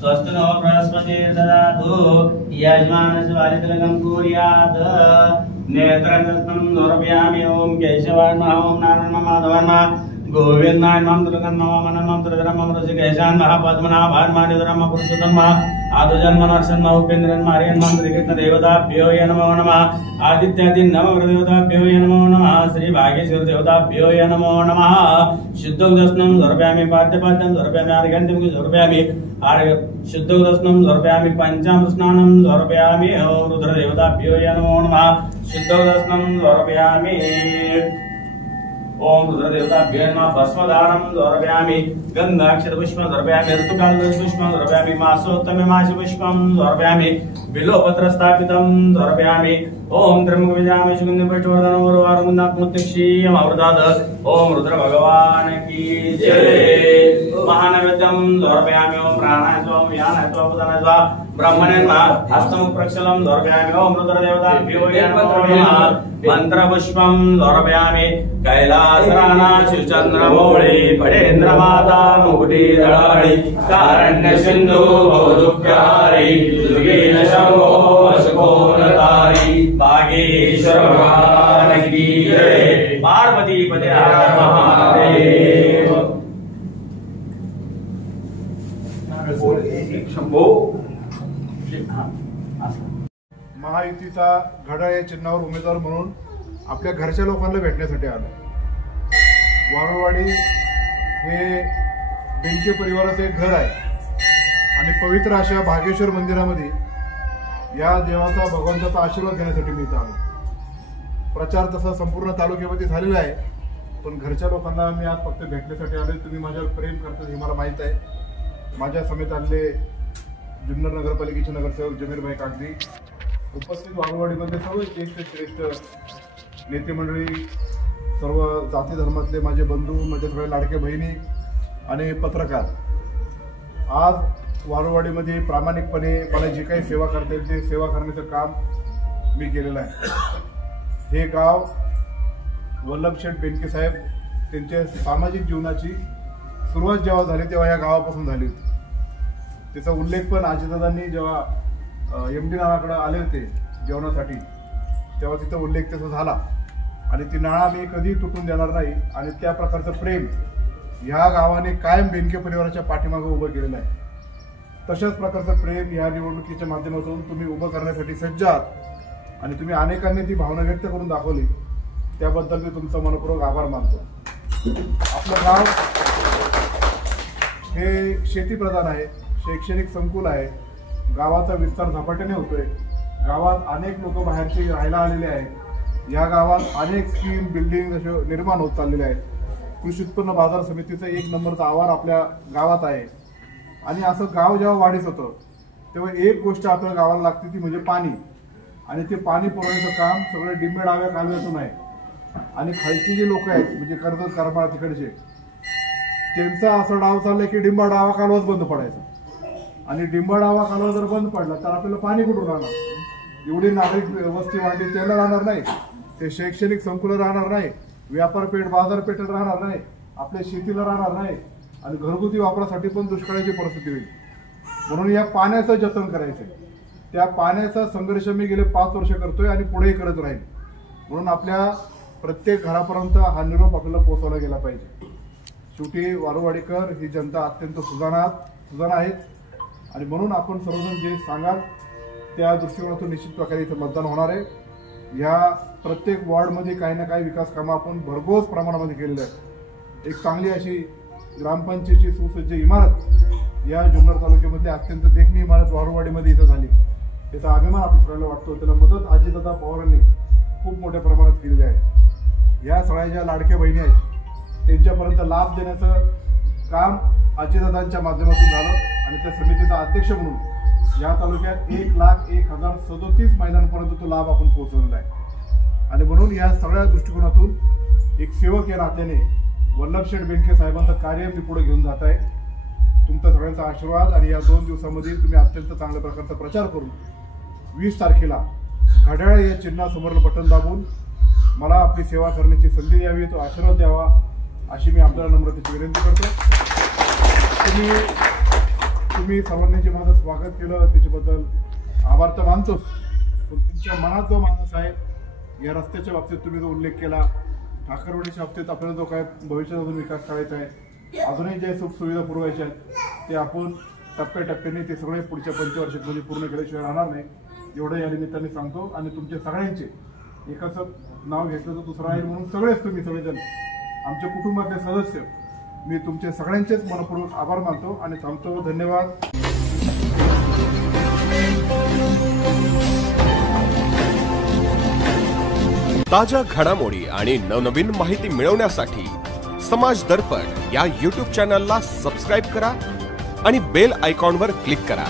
स्वस्ति नो बृहस्पति ददातु यजमानस्य वारितलगं कुर्यात् नेत्रदस्तं समर्पयामि ओम केशवाय नमः ओम नारायण माधवाय नमः गोविंदाय नमः दुर्गन्नमः मनमः त्रिधर्मं ऋषिकेशाय नमः पद्मनाभाय नमः निधर्मं पुरुषोत्तम आदुजन्म नरसिंह उपेन्द्रन मार्यन मंत्रिकृष्ण देवताभ्यो नमो नमः आदित्यादि नमो देवताभ्यो नमो नमः श्री भागेश्वर देवताभ्यो नमो नमः शुद्धोदस्नं समर्पयामि पाद्यपाद्यं समर्पयामि अर्घ्यं समर्पयामि शुद्धोदस्नं समर्पयामि पंचामृतस्नानं समर्पयामि ओम रुद्र देवताभ्यो नमो नमः शुद्धोदस्नं समर्पयामि ओम रुद्रदेवताभ्यो नमः भस्मदानं समर्पयामि गन्धाक्षतपुष्पं समर्पयामि ऋतुकालपुष्पं समर्पयामि मासोत्तमे मासपुष्पं समर्पयामि बिल्वपत्रस्थापितं समर्पयामि ओम त्र्यंबकं सुगन्धिपुष्पवर्धनं उर्वारुकमुत्तिक्षीयम् अवृतात् ओम रुद्र भगवान की जय महानैवेद्यं समर्पयामि ओम प्राणाय स्वाहा व्यानाय स्वाहा उदानाय स्वाहा ब्रह्मणे नमः हस्तमुप्रक्षालं समर्पयामि ओम रुद्रदेवताभ्यो नमः मंत्रपुष्पं समर्पयामि कैलासराना शिवचंद्रमौळी फणेन्द्रमाता मुकुटिधराळी कारण्य सिंधु भवदुःखहारी दुर्गेन शंभो अशुभोनतारी बागेश्वर भगवान की जय पार्वती पते हर महादेव शंभो महायुतीचा घड्याळ या चिन्हावर उमेदवार म्हणून आपल्या घरच्या लोकांना भेटण्यासाठी आलो। वारुळवाडी हे बेंके परिवाराचं एक घर आहे आणि पवित्र अशा भागेश्वर मंदिरामध्ये या देवाचा भगवंताचा आशीर्वाद घेण्यासाठी मी इथं आलो। प्रचार तसा संपूर्ण तालुक्यामध्ये झालेला आहे, पण घरच्या लोकांना मी आज फक्त भेटण्यासाठी आलो। तुम्ही माझ्यावर प्रेम करता हे मला माहीत आहे। माझ्या समेत आलेले जुन्नर नगरपालिकेचे नगरसेवक जमीरभाई कागदी, उपस्थित वारुळवाडीमध्ये सर्व ज्येष्ठ श्रेष्ठ नेते मंडळी, सर्व जाती धर्मातले माझे बंधू, माझ्या सगळ्या लाडक्या बहिणी आणि पत्रकार, आज वारुळवाडीमध्ये प्रामाणिकपणे मला जी काही सेवा करता येईल ते सेवा करण्याचं काम मी केलेलं आहे. हे गाव वल्लभशेठ बेनके साहेब त्यांच्या सामाजिक जीवनाची सुरुवात जेव्हा झाली तेव्हा या गावापासून झाली होती. त्याचा उल्लेख पण अजितदादांनी जेव्हा MD नानाकडे आले होते जेवणासाठी तेव्हा तिथं उल्लेख त्याचा झाला आणि ती नाळा मी कधी तुटून देणार नाही. आणि त्या प्रकारचं प्रेम ह्या गावाने कायम बेनके परिवाराच्या पाठीमागे उभं केलेलं आहे. तशाच प्रकारचं प्रेम या निवडणुकीच्या माध्यमातून तुम्ही उभं करण्यासाठी सज्ज आहात आणि तुम्ही अनेकांनी ती भावना व्यक्त करून दाखवली, त्याबद्दल मी तुमचा मनपूर्वक आभार मानतो. आपलं गाव हे शेतीप्रधान आहे, शैक्षणिक संकुल आहे, गावाचा विस्तार झपाट्याने होतोय, गावात अनेक लोक बाहेरचे राहायला आलेले आहेत, या गावात अनेक स्कीम बिल्डिंग असे निर्माण होत चाललेले आहेत. कृषी उत्पन्न बाजार समितीचं 1 नंबरचा आवार आपल्या गावात आहे. आणि असं गाव जेव्हा वाढीस होतं तेव्हा एक गोष्ट आपल्या गावाला लागते ती म्हणजे पाणी. आणि ते पाणी पुरवण्याचं काम सगळं डिंबेडाव्या कालव्यातून आहे. आणि खालची जी लोक आहेत म्हणजे कर्जत करमाळा तिकडचे, त्यांचा असं डाव चाललाय की डिंबा डावा कालवाच बंद पडायचा. आणि डिंबा डावा कालवा जर बंद पडला तर आपल्याला पाणी कुठून राहणार? एवढी नागरिक वस्ती वाढली त्याला राहणार नाही, ते शैक्षणिक संकुल राहणार नाही, व्यापारपेठ बाजारपेठेत राहणार नाही, आपल्या शेतीला राहणार नाही आणि घरगुती वापरासाठी पण दुष्काळाची परिस्थिती होईल. म्हणून या पाण्याचं जतन करायचं. त्या पाण्याचा संघर्ष मी गेले 5 वर्ष करतोय आणि पुढेही करत राहील. म्हणून आपल्या प्रत्येक घरापर्यंत हा निरोप आपल्याला पोहोचवला गेला पाहिजे. शेवटी वारुळवाडीकर ही जनता अत्यंत सुजाण आहेत आणि म्हणून आपण सर्वजण जे सांगाल त्या दृष्टिकोनातून निश्चित प्रकारे इथं मतदान होणार आहे. या प्रत्येक वॉर्डमध्ये काही ना काही विकास कामं आपण भरघोस प्रमाणामध्ये केलेलं आहे. एक चांगली अशी ग्रामपंचायतीची सुसज्ज इमारत या जुन्नर तालुक्यामध्ये अत्यंत देखणी इमारत वारुळवाडीमध्ये इथं झाली. त्याचा अभिमान आपण सगळ्याला वाटतो. त्याला मदत अजितदादा पवारांनी खूप मोठ्या प्रमाणात केलेली आहे. या सगळ्या ज्या लाडक्या बहिणी आहेत त्यांच्यापर्यंत लाभ देण्याचं काम अजितदादांच्या माध्यमातून झालं आणि त्या समितीचा अध्यक्ष म्हणून या तालुक्यात 1,01,037 महिलांपर्यंत तो लाभ आपण पोहोचवलेला आहे. आणि म्हणून या सगळ्या दृष्टिकोनातून एक सेवक या नात्याने वल्लभशेठ बेनके साहेबांचं कार्य मी पुढे घेऊन जात आहे. तुमचा सगळ्यांचा आशीर्वाद आणि या 2 दिवसामध्ये तुम्ही अत्यंत चांगल्या प्रकारचा प्रचार करून 20 तारखेला घड्याळ या चिन्हासमोर बटन दाबून मला आपली सेवा करण्याची संधी द्यावी, तो आशीर्वाद द्यावा अशी मी आपल्याला नम्रतेची विनंती करतो. तुम्ही सर्वांनी जे माझं स्वागत केलं त्याच्याबद्दल आभार तर मानतोच, पण तुमच्या मनात जो माणूस आहे या रस्त्याच्या बाबतीत तुम्ही जो उल्लेख केला, ठाकरवाडीच्या बाबतीत आपल्याला जो काय भविष्यात अजून विकास करायचा आहे, अजूनही जे सुखसुविधा पुरवायच्या आहेत ते आपण टप्प्याटप्प्याने ते सगळे पुढच्या पंचवार्षिकमध्ये पूर्ण केल्याशिवाय राहणार नाही एवढं या निमित्ताने सांगतो. आणि तुमचे सगळ्यांचे एकाचं नाव घेतलं तर दुसरं आहे म्हणून सगळेच तुम्ही सगळेजण आमच्या कुटुंबातले सदस्य मी तुमचे सगळ्यांचेच मनपूर्वक आभार मानतो आणि थांबतो. धन्यवाद. ताज्या घडामोडी आणि नवनवीन माहिती मिळवण्यासाठी समाज दर्पण या YouTube चॅनलला सबस्क्राइब करा आणि बेल आयकॉनवर क्लिक करा.